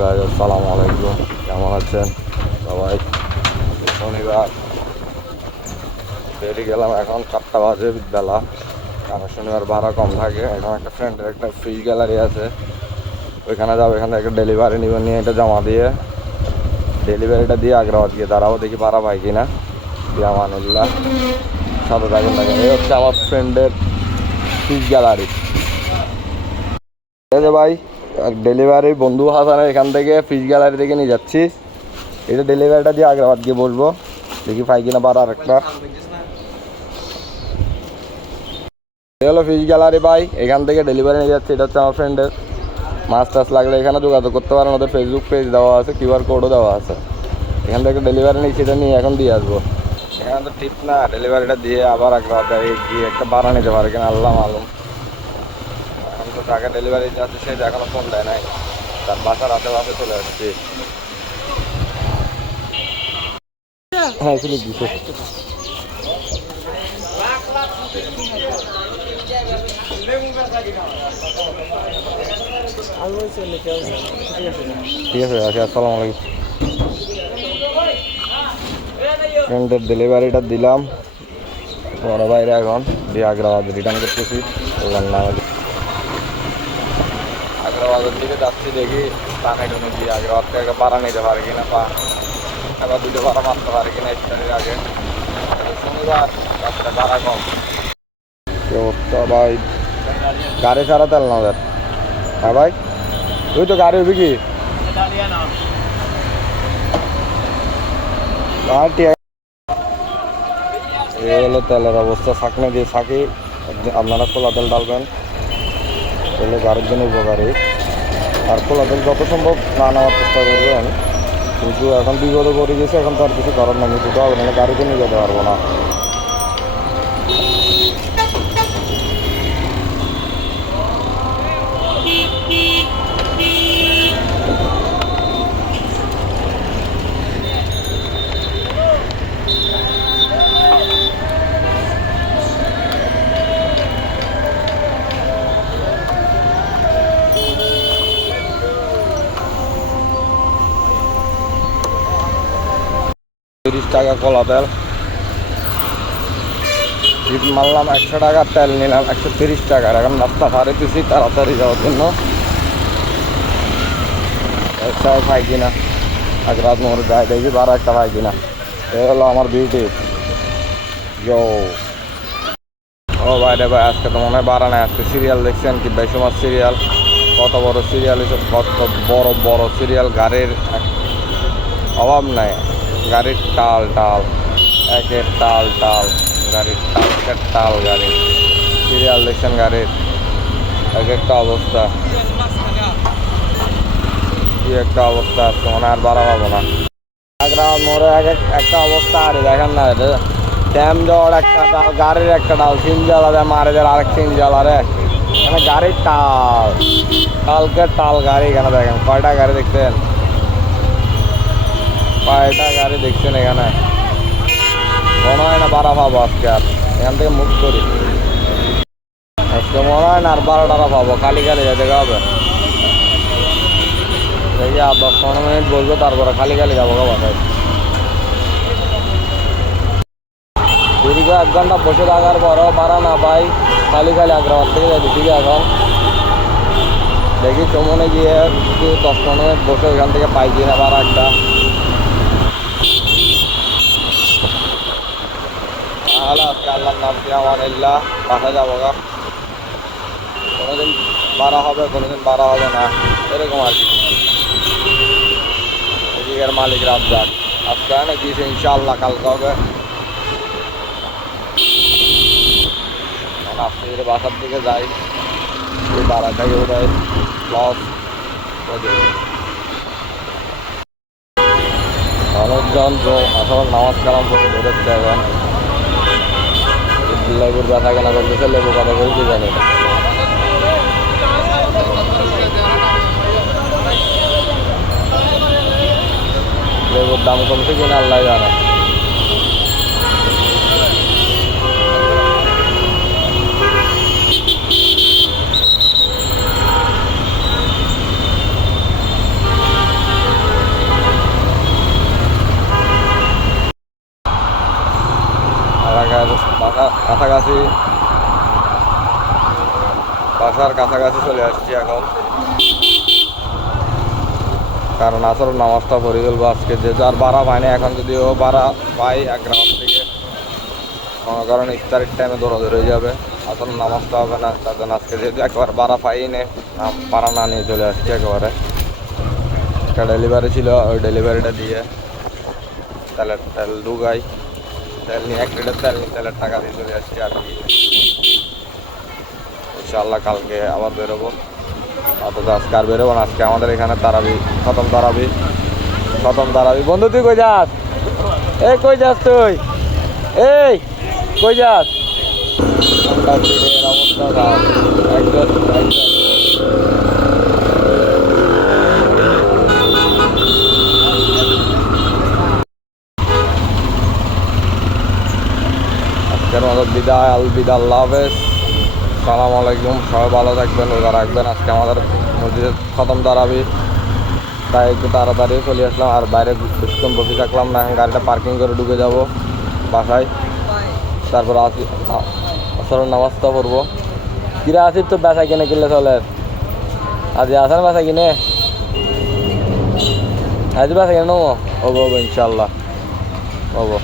Guys আসসালামু আলাইকুম, কেমন আছেন সবাই? শনিবার বেরিয়ে গেলাম, এখন 4টা বাজে বেলা। কারণ শনিবার ভাড়া কম থাকে। এখন একটা ফ্রেন্ডের একটা ফিশ গ্যালারি আছে, ওইখানে যাবো। এখানে একটা ডেলিভারি নিয়ে এটা জমা দিয়ে ডেলিভারিটা দিয়ে আগ্রাবাদ গিয়ে দাঁড়াবো, দেখি ভাড়া পাই কিনা। ইয়ামানুল্লাহ সাথে থাকুন। এই হচ্ছে আমার ফ্রেন্ডের ফিশ গ্যালারি। এই যে ভাই, ডেলিভারি বন্ধু হাসানের এখান থেকে ফিশ গ্যালারি থেকে নিয়ে যাচ্ছি। এটা ডেলিভারিটা দিয়ে আগ্রাবাদ গিয়ে বসবো, দেখি পাই কিনা ভাড়া আরেকটা। হলো ফিশ গ্যালারি ভাই, এখান থেকে ডেলিভারি নিয়ে যাচ্ছে। এটা হচ্ছে আমার ফ্রেন্ডের। মাছ টাছ লাগলে এখানে যোগাযোগ করতে পারেন, ওদের ফেসবুক পেজ দেওয়া আছে, কিউআর কোডও দেওয়া আছে। এখান থেকে ডেলিভারি নিই, সেটা নিয়ে এখন দিয়ে আসবো। এখানে তো ঠিক না, ডেলিভারিটা দিয়ে আবার আগ্রাবাদ গিয়ে একটা ভাড়া নিতে পারে কিনা আল্লাহ মালুম। এখন তো টাকা ডেলিভারি যাচ্ছে, সে এখনো ফোন দেয় নাই। তার বাসার আশেপাশে চলে আসছি। হ্যাঁ স্লিপ দিচ্ছে। ঠিক আছে, আচ্ছা আসসালামু আলাইকুম। ফ্রেন্ডের ডেলিভারিটা দিলাম বড় বাইরে, এখন দিয়ে আগ্রাবাদ রিটার্ন করতেছি। আগ্রাবাদের দিকে যাচ্ছি, দেখি টানে টুনে দিয়ে আগ্রাবাদ থেকে ভাড়া নিতে পারে কিনা, বা এবার দুটো ভাড়া মারতে পারে কিনা ইফতারের আগে। শনিবার রাত্রে ভাড়া কম। কি অবস্থা ভাই, গাড়ি ছাড়া তেল না ওদের। হ্যাঁ ভাই, তুই তো গাড়ি হবি কি? এই হলো তেলের অবস্থা। ফাঁকনে দিয়ে ফাঁকি আপনারা খোলা তেল ডালবেন, এগুলো গাড়ির জন্য উপকারী। আর খোলা তেল যত সম্ভব না নেওয়ার চেষ্টা করবেন। কিন্তু এখন বিপদে পড়ে গেছে, এখন তো আর কিছু করার না, নিতে হবে না, গাড়িতে নিয়ে যেতে পারবো না। টাকা কলা তেল মারলাম, 100 টাকার তেল নিলাম 130 টাকার। এখন রাস্তা পার হইতেছি তাড়াতাড়ি যাওয়ার জন্য। একটাও পাই কিনা, আগ্রাবাদ মোড়ে যাই দেখি বারো একটা পাই কিনা। এই হলো আমার বিউটি। ও ভাই রে ভাই, আজকে তো মনে হয় বাড়া নাই। আজকে সিরিয়াল দেখছেন কি ভাই? সমাজ সিরিয়াল, কত বড় সিরিয়াল, এসব কত বড় বড় সিরিয়াল। গাড়ির অভাব নাই, গাড়ির টাল টাল, একের টাল টাল, গাড়ির টাল টাল। গাড়ির সিরিয়াল দেখছেন, গাড়ির এক একটা অবস্থা, কি একটা অবস্থা। আজকে মনে আর বাড়া পাবো না। আগ্রাবাদ মোড়ে একটা অবস্থা। আরে দেখেন না, ড্যাম জল একটা ডাল, গাড়ির একটা ডাল, সিন জ্বালা মারে দেয় আরেক সিন জ্বালা রে। এখানে গাড়ির টাল, কালকে টাল গাড়ি। এখানে দেখেন কয়টা গাড়ি দেখছেন, কয়টা গাড়ি দেখছেন এখানে। মনে হয় না বাড়া পাবো আজকে আর, এখান থেকে মুভ করি। আজকে মনে হয় না আর 12টা পাবো, খালি খালি যেতে হবে। দেখি আর 10-15 মিনিট বলবো, তারপরে খালি খালি যাবো বাসায়। দীর্ঘ 1 ঘন্টা বসে থাকার পরও ভাড়া না পাই, খালি খালি আগ্রাবাদ থেকে যাচ্ছি। ঠিক আছে, এখন দেখি চমনে গিয়ে 10-15 মিনিট বসে ওইখান থেকে পাই কিনা ভাড়া একটা। তাহলে আজকে আল্লাহ নামটি আমার ইল্লাহ বাসা যাবো গা। কোনোদিন ভাড়া হবে, কোনোদিন ভাড়া হবে না, এরকম আর কি। এদিকের মালিক রাত যাক, আজকে হয় না গিয়েছে, ইনশাআল্লাহ কালকে হবে। আজকে যদি বাসার দিকে যাই, ওই ভাড়া থেকে বোধহয় লস। মানুষজন আসলে নামাজ কালাম করে বেরোচ্ছে এখন। লেবুর ব্যথা কেনা করতেছে, লেবু কথা বলতে জানি। লেবুর দাম কমছে কিনা আল্লাহ জানে। কাছাকাছি চলে আসছি এখন, কারণ আসর নামাজটা পড়ে ফেলবো আজকে, যেহেতু আর ভাড়া পাইনি। এখন যদিও ভাড়া পাই এক গ্রাম থেকে, কোনো কারণে ইফতারের টাইমে দৌড়াদৌড়ি হয়ে যাবে, আসলে নামাজটা হবে না। তার জন্য আজকে যেহেতু একবার ভাড়া পাই নে, ভাড়া না নিয়ে চলে আসছি একেবারে। একটা ডেলিভারি ছিল, ওই ডেলিভারিটা দিয়ে তেল ঢুকাই, তেল নিয়ে 1 লিটার তেল নিয়ে তেলের টাকা দিয়ে চলে আসছি আর কি। ইনশাআল্লাহ কালকে আবার বেরোবো, অথচ আজকে আর বেরোবো না। আজকে আমাদের এখানে খতম তারাবি। বন্ধু তুই কই যাস? এই কই যাস তুই? এই কই যাস? অবস্থা একদম আজকের মতো বিদায়, আল্লাহ হাফেজ, সালাম আলাইকুম। সবাই ভালো থাকবেন, রোজা রাখবেন। আজকে আমাদের মসজিদে খতম তারাবি, তাই একটু তাড়াতাড়ি চলে আসলাম, আর বাইরে বেশিক্ষণ বসে থাকলাম না। এখন গাড়িটা পার্কিং করে ঢুকে যাব বাসায়, তারপর আসর নামাজটা পড়বো। কিরা আসিফ তো বেচা কিনে কিনলে চলে, আজ আসেন বেচা কিনে, আজ বেচা কিনে নেবো, হবো ইনশাল্লাহ হবো।